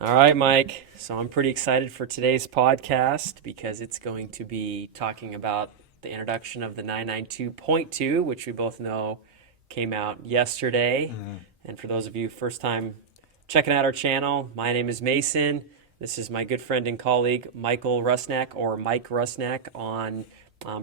All right, Mike. So I'm pretty excited for today's podcast because it's going to be talking about the introduction of the 992.2, which we both know came out yesterday. And for those of you first time checking out our channel, my name is Mason. This is my good friend and colleague Michael Rusnak, or Mike Rusnak, on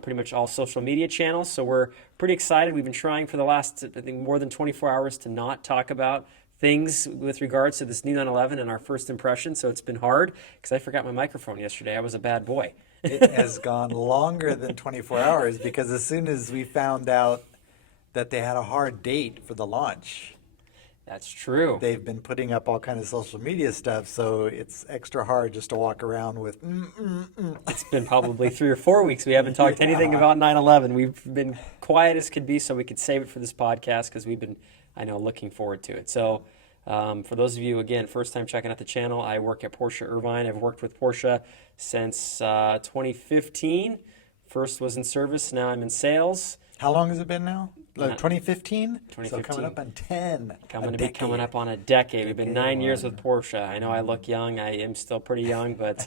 pretty much all social media channels. So we're pretty excited. We've been trying for the last, I think, more than 24 hours to not talk about things with regards to this new 911 and our first impression. So it's been hard because I forgot my microphone yesterday. I was a bad boy. It has gone longer than 24 hours because as soon as we found out that they had a hard date for the launch, That's true. they've been putting up all kind of social media stuff. So it's extra hard just to walk around with, It's been probably 3 or 4 weeks. We haven't talked anything about 911. We've been quiet as could be so we could save it for this podcast because we've been, I know, looking forward to it. So for those of you, again, first time checking out the channel, I work at Porsche Irvine. I've worked with Porsche since 2015. First was in service, now I'm in sales. How long has it been now? Like Not- 2015? So 2015. coming up on 10. Coming a coming decade. up on a decade. We've been Decade 9 years one. with Porsche. I know I look young. I am still pretty young, but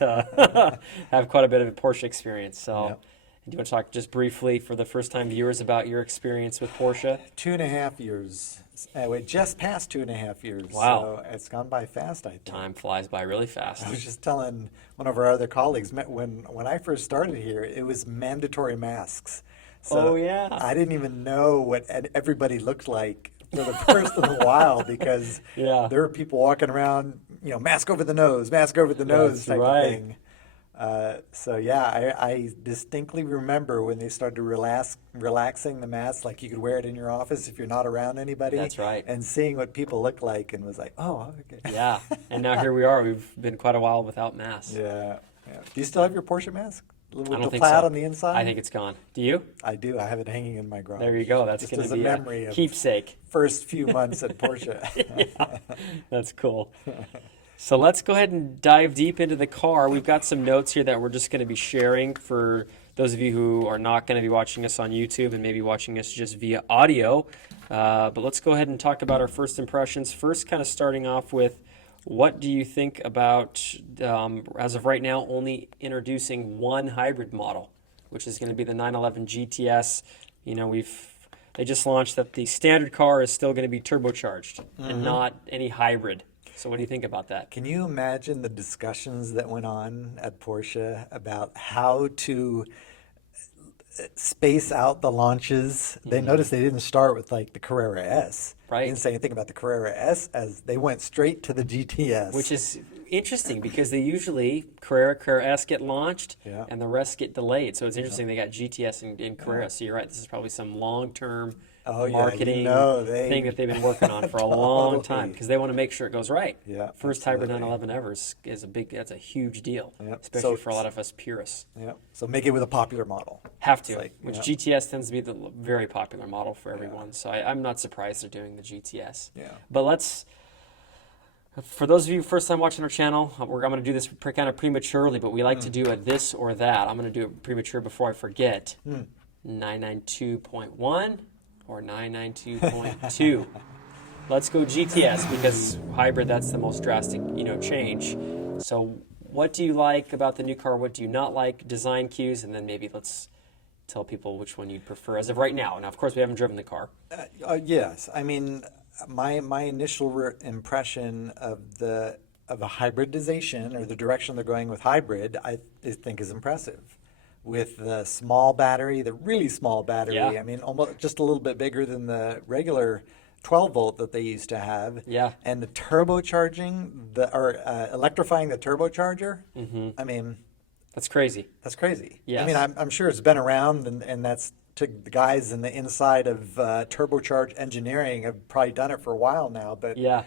have quite a bit of a Porsche experience. So, Yep. do you want to talk just briefly for the first time viewers about your experience with Porsche? 2.5 years. We just passed 2.5 years. Wow. So it's gone by fast, I think. Time flies by really fast. I was just telling one of our other colleagues, when I first started here, it was mandatory masks. So Oh, yeah. I didn't even know what everybody looked like for the first little while because Yeah. there were people walking around, mask over the nose, That's type right. of thing. So yeah, I distinctly remember when they started relaxing the mask, like you could wear it in your office if you're not around anybody. That's right. And seeing what people look like and was like, oh, okay. Yeah. And now here we are. We've been quite a while without masks. Yeah, yeah. Do you still have your Porsche mask? I With don't the think plaid so. on the inside? I think it's gone. Do you? I do. I have it hanging in my garage. There you go. That's Just going as to a be memory a of keepsake. first few months at Porsche. Yeah, that's cool. So let's go ahead and dive deep into the car. We've got some notes here that we're just going to be sharing for those of you who are not going to be watching us on YouTube and maybe watching us just via audio. But let's go ahead and talk about our first impressions. First, kind of starting off with, what do you think about, as of right now, only introducing one hybrid model, which is going to be the 911 GTS. They just launched that the standard car is still going to be turbocharged and not any hybrid. So what do you think about that? Can you imagine the discussions that went on at Porsche about how to space out the launches? They noticed they didn't start with like the Carrera S. Right. They didn't say anything about the Carrera S as they went straight to the GTS. Which is interesting because they usually, Carrera S get launched Yeah. and the rest get delayed. So it's interesting they got GTS and Carrera. So you're right, this is probably some long-term Oh, yeah, marketing thing that they've been working on for a long time Totally. because they want to make sure it goes right. Yeah, First hybrid absolutely. 911 ever that's a huge deal, Yep. especially So- for a lot of us purists. Yeah. So make it with a popular model. Have to, It's like, which yeah. GTS tends to be the very popular model for everyone. So I'm not surprised they're doing the GTS. Yeah. But for those of you first time watching our channel, I'm going to do this kind of prematurely, but we like to do a this or that. I'm going to do it premature before I forget. 992.1 or 992.2. Let's go GTS because hybrid, that's the most drastic, change. So what do you like about the new car? What do you not like? Design cues, and then maybe let's tell people which one you prefer as of right now. Now, of course, we haven't driven the car. Yes, I mean, my initial impression of a hybridization or the direction they're going with hybrid, I think is impressive. With the small battery, the really small battery, Yeah. I mean, almost just a little bit bigger than the regular 12 volt that they used to have. Yeah. And the turbocharging, electrifying the turbocharger. I mean, That's crazy. that's crazy. Yes. I mean, I'm sure it's been around, and that's to the guys in the inside of turbocharged engineering have probably done it for a while now. But Yeah.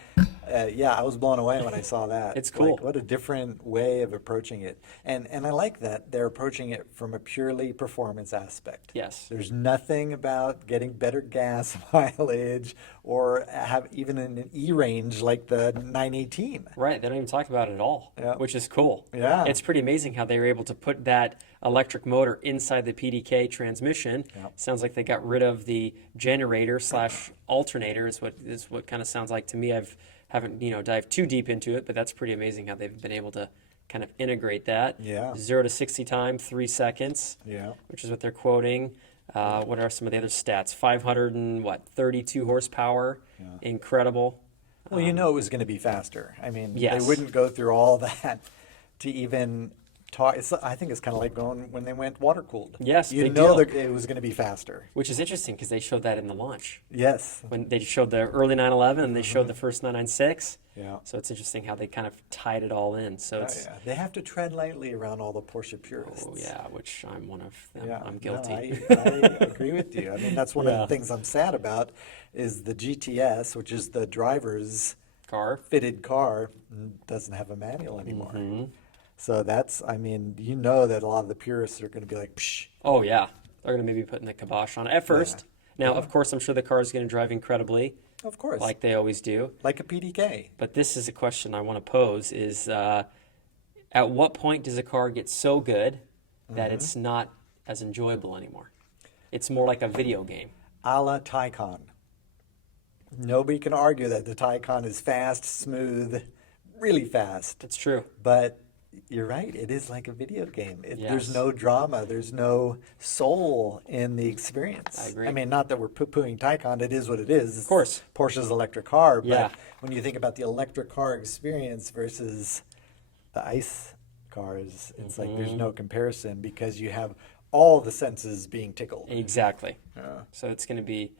yeah, I was blown away when I saw that. It's cool. Like, what a different way of approaching it. And I like that they're approaching it from a purely performance aspect. Yes. There's nothing about getting better gas mileage or have even an E range like the 918. Right, they don't even talk about it at all, Yeah. which is cool. Yeah. It's pretty amazing how they were able to put that electric motor inside the PDK transmission. Yep. Sounds like they got rid of the generator slash alternator is what kind of sounds like to me. I've haven't dived too deep into it, but that's pretty amazing how they've been able to kind of integrate that. Yeah. 0 to 60 time, 3 seconds, Yeah. which is what they're quoting. What are some of the other stats? 532 horsepower, incredible. Well, it was going to be faster. I mean, Yes. they wouldn't go through all that to even talk. I think it's kind of like going when they went water cooled. Yes, you big know deal. that it was going to be faster. Which is interesting because they showed that in the launch. Yes. When they showed the early 911 and they showed the first 996. Yeah. So it's interesting how they kind of tied it all in. So it's, Yeah. They have to tread lightly around all the Porsche purists. oh yeah, which I'm one of them. Yeah, I'm no, guilty. I agree with you. I mean, that's one of Yeah. the things I'm sad about is the GTS, which is the driver's Car. fitted car, doesn't have a manual anymore. Mm-hmm. So that's, I mean, that a lot of the purists are going to be like, psh. Oh yeah, they're gonna maybe put the kibosh on it at first. Now, of course, I'm sure the car is gonna drive incredibly, Of course, like they always do. like a PDK. But this is a question I want to pose: is at what point does a car get so good that it's not as enjoyable anymore? It's more like a video game. A la Taycan. Nobody can argue that the Taycan is fast, smooth, really fast. That's true. But you're right, it is like a video game. There's Yes. no drama, there's no soul in the experience. I agree. I mean, not that we're poo-pooing Taycan, it is what it is. Of course. Porsche's electric car, but Yeah. when you think about the electric car experience versus the ICE cars, it's like there's no comparison because you have all the senses being tickled. Exactly. Yeah. So it's going to be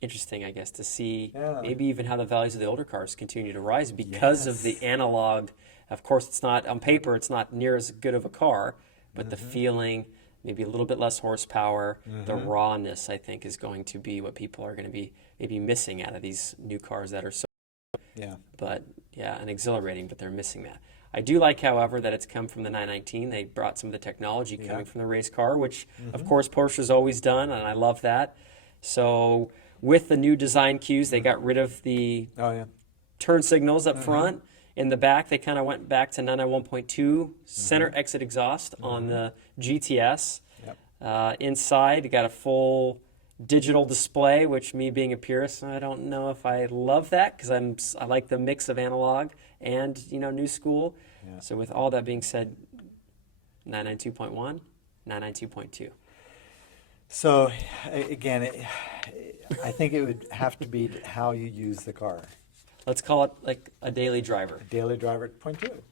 interesting, I guess, to see Yeah. maybe even how the values of the older cars continue to rise because of the analog. Of course, it's not on paper; it's not near as good of a car, but the feeling, maybe a little bit less horsepower, the rawness, I think, is going to be what people are going to be maybe missing out of these new cars that are so. Yeah. But yeah, and exhilarating, but they're missing that. I do like, however, that it's come from the 919. They brought some of the technology coming from the race car, which, of course, Porsche's always done, and I love that. So with the new design cues, they got rid of the Oh, yeah. turn signals up front. In the back, they kind of went back to 991.2 center exit exhaust on the GTS. Yep. Inside, you got a full digital display, which me being a purist, I don't know if I love that because I like the mix of analog and new school. Yeah. So with all that being said, 992.1, 992.2. So again, I think it would have to be how you use the car. Let's call it like a daily driver. Daily driver, point two.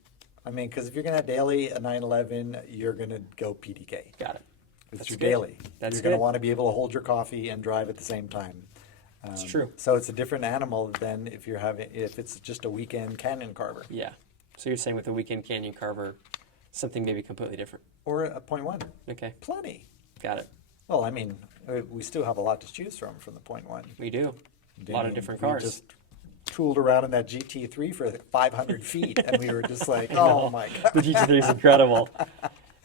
I mean, because if you're going to have daily a 911, you're going to go PDK. Got it. It's That's your good. daily. That's you're going to good. want to be able to hold your coffee and drive at the same time. It's true. So it's a different animal than if it's just a weekend Canyon Carver Yeah. So you're saying with the Weekend Canyon Carver, something maybe completely different. or a point one. Okay. Plenty. Got it. Well, I mean, we still have a lot to choose from the point one. We do. A lot of different We cars. just tooled around in that GT3 for 500 feet, and we were just like, oh my god. The GT3 is incredible.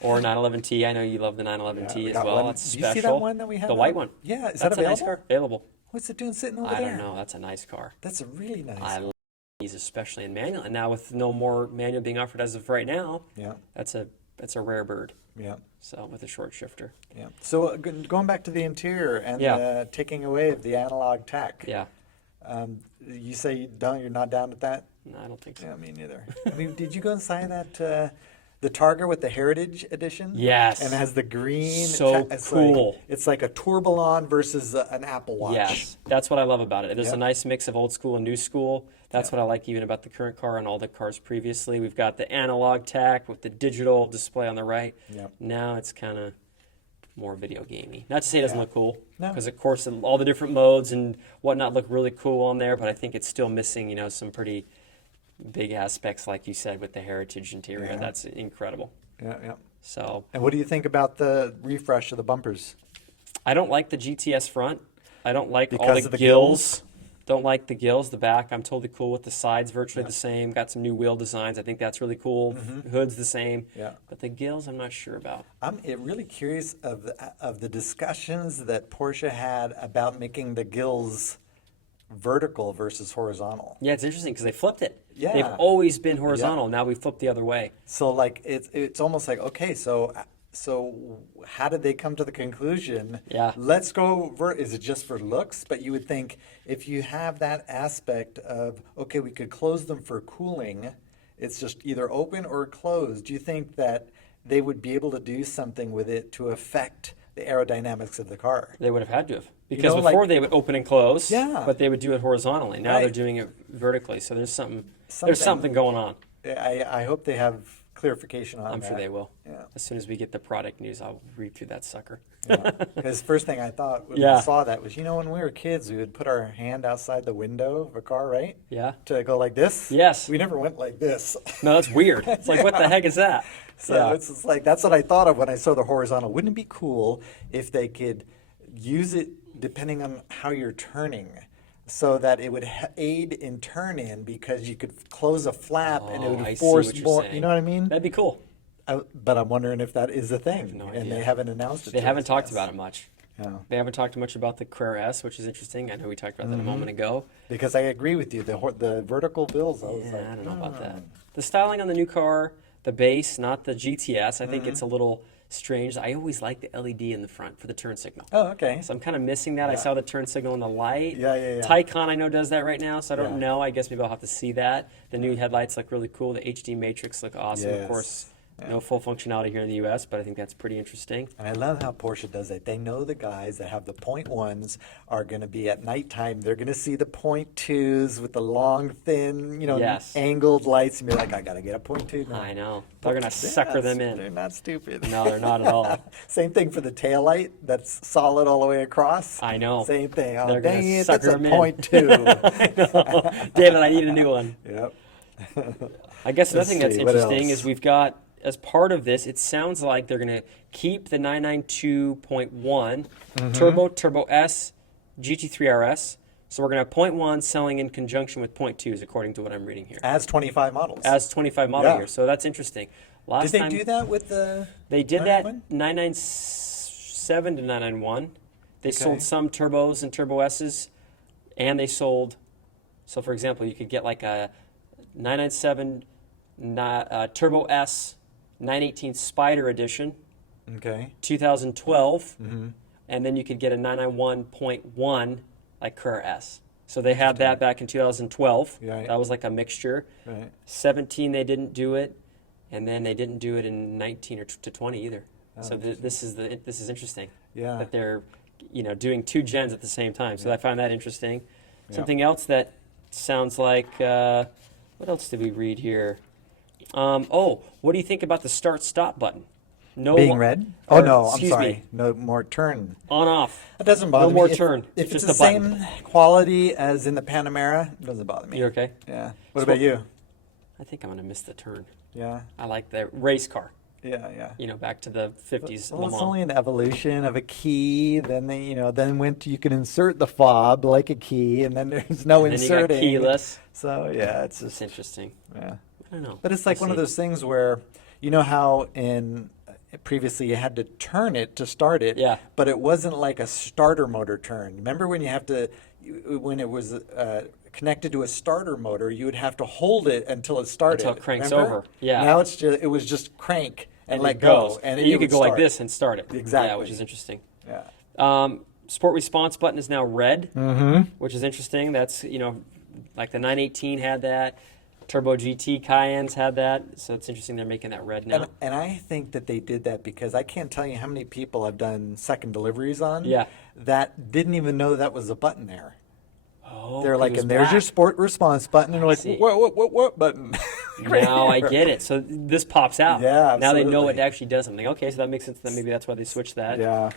Or 911T. I know you love the 911T we as got well. one. That's Do special. you see that one that we have? The white one. Yeah, is That's that a nice available? car. Available. What's it doing sitting over I there? don't know. That's a nice car. That's a really nice. I love these, especially in manual. And now with no more manual being offered as of right now, Yeah, that's a rare bird. yeah, So with a short shifter. yeah. So going back to the interior and Yeah. the taking away of the analog tech. Yeah. You say you're not down with that? No, I don't think so. Yeah, me neither. I mean, did you go inside that the Targa with the Heritage Edition? Yes. And it has the green. So cool. It's like a Tourbillon versus an Apple Watch. Yes, that's what I love about it. There's Yep. a nice mix of old school and new school. That's what I like even about the current car and all the cars previously. We've got the analog tack with the digital display on the right. Yep. Now it's kind of more video gamey. Not to say it doesn't Yeah. look cool, No. because of course all the different modes and whatnot look really cool on there. But I think it's still missing, some pretty big aspects, like you said, with the Heritage interior. Yeah. That's incredible. Yeah, yeah. So And what do you think about the refresh of the bumpers? I don't like the GTS front. I don't like all Because the of the gills. Don't like the gills. The back, I'm totally cool with. The sides virtually the same. Got some new wheel designs. I think that's really cool. Hood's the same. Yeah. But the gills, I'm not sure about. I'm really curious of the discussions that Porsche had about making the gills vertical versus horizontal. Yeah, it's interesting because they flipped it. Yeah. They've always been horizontal. Now we flipped the other way. So like it's almost like, okay, so So how did they come to the conclusion? Yeah. Let's go. Is it just for looks? But you would think if you have that aspect of, okay, we could close them for cooling, it's just either open or closed. Do you think that they would be able to do something with it to affect the aerodynamics of the car? They would have had to have. Because know, before like- they would open and close, Yeah. but they would do it horizontally. Now they're Right. doing it vertically. So there's Something. something going on. I hope they have clarification on I'm that. sure they will. Yeah. As soon as we get the product news, I'll read through that sucker. Because first thing I thought when Yeah. I saw that was, when we were kids, we would put our hand outside the window of a car, right? Yeah. To go like this. Yes. We never went like this. No, that's weird. It's like, what the heck is that? So Yeah. it's just like, that's what I thought of when I saw the horizontal. Wouldn't it be cool if they could use it depending on how you're turning, so that it would aid in turn in, because you could close a flap and it Oh, would I see force what you're more, saying. you know what I mean? That'd be cool. But I'm wondering if that is a thing, no and idea. they haven't announced it. They to haven't us talked yet. about it much. Yeah. They haven't talked much about the Carrera S, which is interesting. I know we talked about that a moment ago. Because I agree with you, the vertical bills. I was Yeah, like, I don't know about that. "Hmm." The styling on the new car, the base, not the GTS, I think it's a little strange. I always like the LED in the front for the turn signal. Oh, okay. So I'm kind of missing that. I saw the turn signal in the light. Yeah. Taycan I know does that right now, so I don't Yeah. know. I guess maybe I'll have to see that. The new headlights look really cool. The HD Matrix look awesome. Of Yes. course, Yeah. no full functionality here in the US, but I think that's pretty interesting. And I love how Porsche does it. They know the guys that have the point ones are going to be at nighttime. They're going to see the point twos with the long, thin, Yes. angled lights, and be like, I got to get a point two now. I know. They're going to sucker them They're in. not stupid. No, they're not at all. Same thing for the tail light. That's solid all the way across. I know. Same thing. Oh, They're gonna dang it, sucker that's a them in. point two. I know. David, I need a new one. Yep. I guess another Let's thing that's see, what interesting else? is we've got, as part of this, it sounds like they're going to keep the 992.1 Turbo S GT3 RS. So we're going to have 0.1 selling in conjunction with 0.2s, according to what I'm reading here, As 25 models. as 25 model Yeah. year. So that's interesting. Last Did they time do that with the? they did that 991? 997 to 991. They Okay. sold some turbos and Turbo S's, and they sold. So, for example, you could get like a 997 Turbo S 918 Spider Edition, Okay. 2012, Mm-hmm. and then you could get a 991.1 like Carrera S. So they had that back in 2012. Right. That was like a mixture. Right. 17 they didn't do it, and then they didn't do it in 19 or to 20 either. Oh, So this is interesting Yeah. that they're doing two gens at the same time. So I find that interesting. Yeah. Something else that sounds like what else did we read here? What do you think about the start stop button? No Being lo- red? or, Oh no, I'm excuse sorry. me, No more turn. on off. That doesn't bother me. more If- turn, If just it's the the button. same quality as in the Panamera, it doesn't bother me. You okay? Yeah. What So- about you? I think I'm gonna miss the turn. Yeah. I like the race car. Yeah. Back to the 50s. Well, Le it's Mans. only an evolution of a key. Then you can insert the fob like a key, and then there's no And then you got inserting. keyless. So yeah, it's It's just interesting. yeah. I don't know. But it's like We'll one of see. those things where how in previously you had to turn it to start it. Yeah. But it wasn't like a starter motor turn. Remember when you have to when it was connected to a starter motor, you would have to hold it until it started. Until it cranks remember? over. Yeah. Now it was just crank and let it go, goes. and you it could would go like start. this and start it. Yeah, Exactly. which is interesting. Yeah. Sport response button is now red, Mm-hmm. which is interesting. That's like the 918 had that, Turbo GT Cayennes had that, so it's interesting they're making that red now. And I think that they did that because I can't tell you how many people I've done second deliveries on Yeah. that didn't even know that was a button there. Oh, They're 'cause like, it was and there's your black. sport response button, and they're like, see. what button? Right Now I here. get it. So this pops out. Yeah, Now they know it absolutely. actually does something. Okay, so that makes sense. That maybe that's why they switched that. Yeah.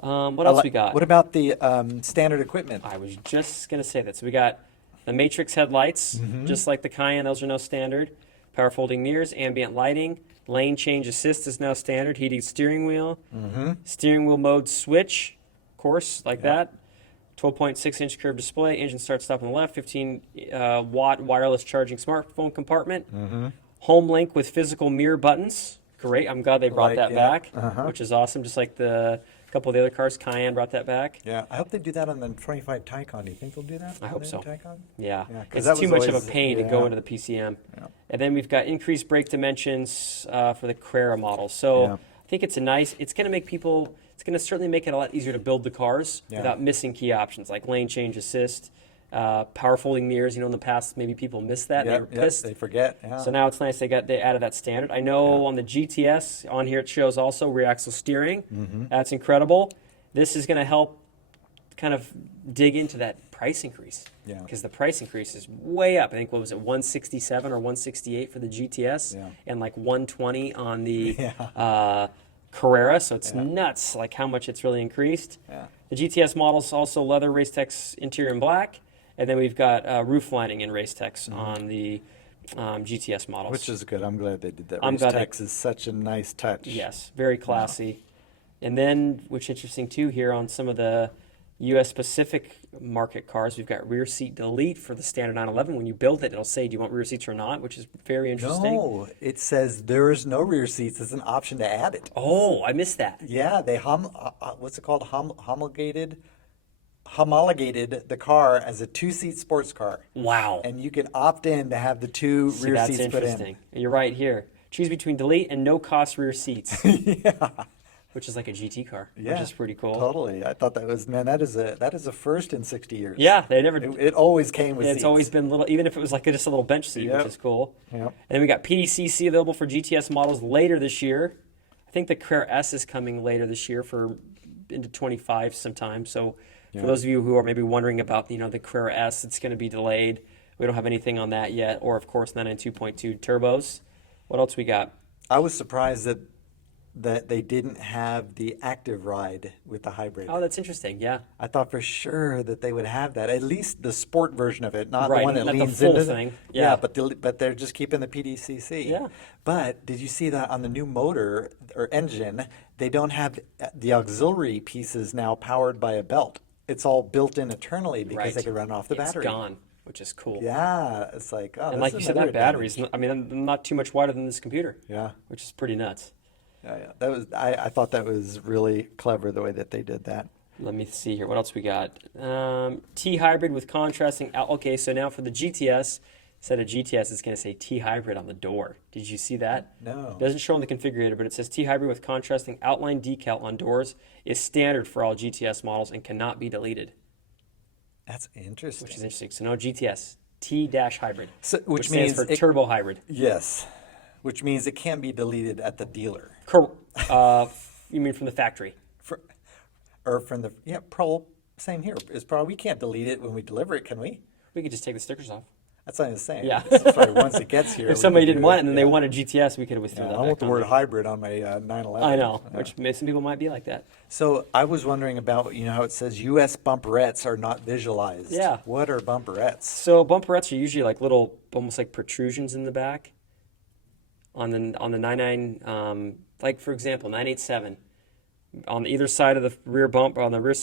What else we got? What about the standard equipment? I was just gonna say that. So we got the Matrix headlights, Mm-hmm. just like the Cayenne. Those are now standard. Power folding mirrors, ambient lighting, lane change assist is now standard. Heated steering wheel, steering wheel mode switch, of course, like that. 12.6-inch curved display, engine start stop on the left, 15-watt wireless charging smartphone compartment, home link with physical mirror buttons. Great, I'm glad they brought Like, that yeah. back, which is awesome. Just like the couple of the other cars, Cayenne brought that back. Yeah, I hope they do that on the 25 Taycan. Do you think they'll do that? I on hope the so. Taycan? Yeah, Yeah, 'cause it's that too was much of always- a pain to go yeah. into the PCM. Yeah. And then we've got increased brake dimensions for the Carrera model. So Yeah. I think it's it's going to make people, it's going to certainly make it a lot easier to build the cars Yeah. without missing key options like lane change assist, power folding mirrors. In the past, maybe people missed that. They were pissed. They forget. Yeah. So now it's nice they added that standard. I know on the GTS, on here it shows also rear axle steering. Mm-hmm. That's incredible. This is going to help kind of dig into that price increase. Yeah. Because the price increase is way up. I think, what was it, 167 or 168 for the GTS, Yeah. and like 120 on the Yeah. Carrera. So it's Yeah. nuts, like how much it's really increased. Yeah. The GTS models also leather race text interior in black, and then we've got roof lining in race text on the GTS models. Which is good. I'm glad they did that. I'm glad they- Text is such a nice touch. Yes, very classy. And then, which interesting too, here on some of the U.S. Pacific market cars, we've got rear seat delete for the standard 911. When you build it, it'll say, do you want rear seats or not, which is very interesting. No, it says there is no rear seats. It's an option to add it. Oh, I missed that. Yeah, they what's it called? Homologated the car as a two-seat sports car, Wow. and you can opt in to have the two See, rear that's seats put in. interesting. And you're right here. Choose between delete and no cost rear seats, Yeah, which is like a GT car, yeah, which is pretty cool. Totally. I thought that was that is a first in 60 years. Yeah, they never. It always came with It's seats. always been little, even if it was like just a little bench seat, Yep. which is cool. Yep. And then we got PDCC available for GTS models later this year. I think the Carrera S is coming later this year for into 25 sometime. So for Yeah. those of you who are maybe wondering about the Carrera S, it's going to be delayed. We don't have anything on that yet, or of course 992.2 turbos. What else we got? I was surprised that they didn't have the active ride with the hybrid. Oh, that's interesting. Yeah. I thought for sure that they would have that, at least the sport version of it, not Right, the one that not the leans full into thing. Yeah, Yeah. but they're just keeping the PDCC. Yeah. But did you see that on the new motor or engine, they don't have the auxiliary pieces now powered by a belt. It's all built in internally because Right. they could run off the battery. It's gone, which is cool. Yeah, it's like, oh, And that's like you said, another that battery's, advantage. I mean, not too much wider than this computer, Yeah. which is pretty nuts. Yeah. That was I thought that was really clever the way that they did that. Let me see here. What else we got? T hybrid with contrasting. Okay, so now for the GTS, instead of GTS, it's going to say T hybrid on the door. Did you see that? No. It doesn't show on the configurator, but it says T hybrid with contrasting outline decal on doors is standard for all GTS models and cannot be deleted, That's interesting. which is interesting. So no GTS, T-hybrid, So- which stands means for it- turbo hybrid. Yes, which means it can't be deleted at the dealer. You mean from the factory? Or from the Pro. Same here. Is Pro. We can't delete it when we deliver it, can we? We could just take the stickers off. That's what I'm saying. Yeah. It's probably once it gets here. If we somebody can didn't do want it and then they yeah. wanted GTS, we could have withdrew Yeah, that I back want the on word there. hybrid on my 911. I know, Yeah. which some people might be like that. So I was wondering about how it says U.S. bumperettes are not visualized. Yeah. What are bumperettes? So bumperettes are usually like little, almost like protrusions in the back. On the 99, like for example 987, on either side of the rear bump, on the rear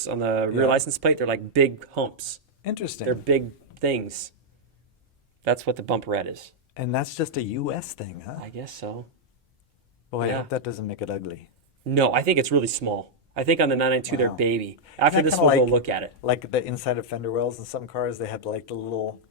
Yeah. license plate, they're like big humps. Interesting. They're big things. That's what the bumperette is. And that's just a U.S. thing, huh? I guess so. Boy, I yeah. hope that doesn't make it ugly. No, I think it's really small. I think on the 992 they're Wow. baby. After Isn't that this, kinda we'll go like- look at it. Like the inside of fender wells in some cars, they have like the little,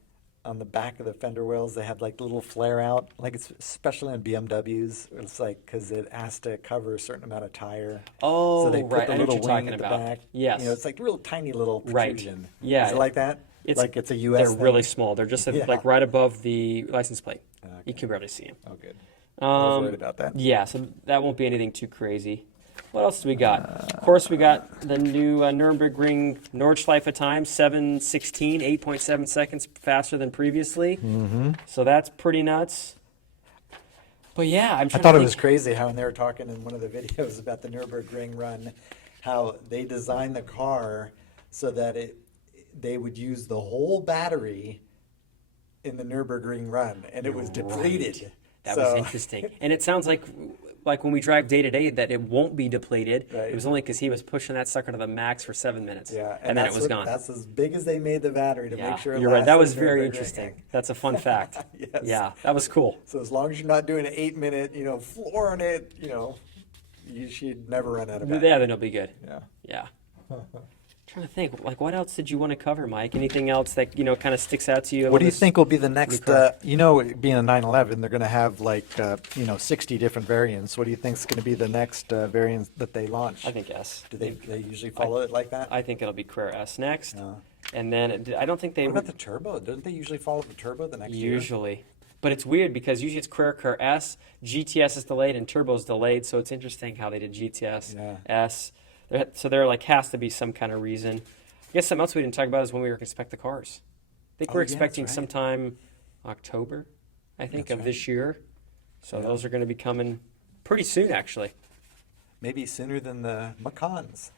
on the back of the fender wells, they have like the little flare out. Like it's especially on BMWs, it's like because it has to cover a certain amount of tire. Oh, So they put right. the I know what little you're wing talking at the about. back. Yes. It's like real tiny little Right. protrusion. Yeah. Is it like that? Like it's a U.S. They're thing? really small. They're just Yeah. like right above the license plate. Okay. You can barely see them. Oh, good. I was worried about that. Yeah, so that won't be anything too crazy. What else do we got? Of course, we got the new Nürburgring Nordschleife time, 7:16, 8.7 seconds faster than previously. Mm-hmm. So that's pretty nuts. But yeah, I'm I trying thought to it was think- crazy how when they were talking in one of the videos about the Nürburgring run, how they designed the car so that they would use the whole battery in the Nürburgring run, and it was depleted. Right. That was interesting. And it sounds like when we drive day to day that it won't be depleted. Right. It was only because he was pushing that sucker to the max for 7 minutes. Yeah, and then it that's was gone. That's as big as they made the battery to Yeah, make sure it you're right. That lasted was the very Nürburgring. interesting. That's a fun fact. Yes. Yeah, that was cool. So as long as you're not doing an 8-minute, flooring it, you should never run out of battery. Yeah, then it'll be good. Yeah. Yeah. Trying to think, like, what else did you want to cover, Mike? Anything else that, kind of sticks out to you? What on do you this think will be the new next, car? being a 911, they're going to have like, 60 different variants. What do you think is going to be the next variant that they launch? I think S. Do they usually follow it like that? I think it'll be Carrera S next. Uh, And then I don't think they what about the turbo? Don't they usually follow the turbo the next year? usually. But it's weird because usually it's Carrera S, GTS is delayed, and Turbo's delayed. So it's interesting how they did GTS, Yeah. S. So there like has to be some kind of reason. I guess something else we didn't talk about is when we were going to expect the cars. I think Oh, we're yeah, that's expecting right. sometime October, I think, That's of this year. So Yeah. those are going to be coming pretty soon, actually. Maybe sooner than the Macans.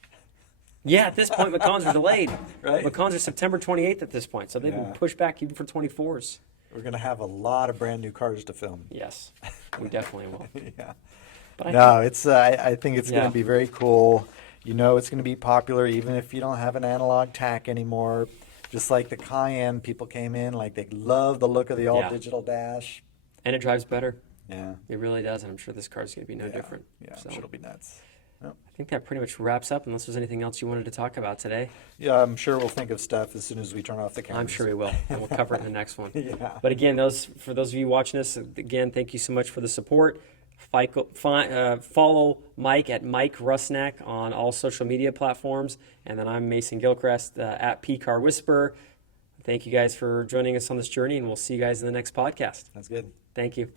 Yeah, at this point, Macans are delayed. Right. Macans are September 28th at this point, so they've been Yeah. pushed back even for 24s. We're going to have a lot of brand new cars to film. Yes, we definitely will. Yeah. But I No, think, it's. I think it's going Yeah. to be very cool. It's going to be popular even if you don't have an analog tack anymore. Just like the Cayenne, people came in like they love the look of the all digital dash. and it drives better. Yeah. It really does, and I'm sure this car's going to be no Yeah. different. Yeah, So I'm sure it'll be nuts. Yep. I think that pretty much wraps up, unless there's anything else you wanted to talk about today. Yeah, I'm sure we'll think of stuff as soon as we turn off the cameras. I'm sure we will, and we'll cover it in the next one. Yeah. But again, for those of you watching this, again, thank you so much for the support. Follow Mike at Mike Rusnak on all social media platforms, and then I'm Mason Gilchrist at PCAR Whisperer. Thank you guys for joining us on this journey, and we'll see you guys in the next podcast. That's good. Thank you.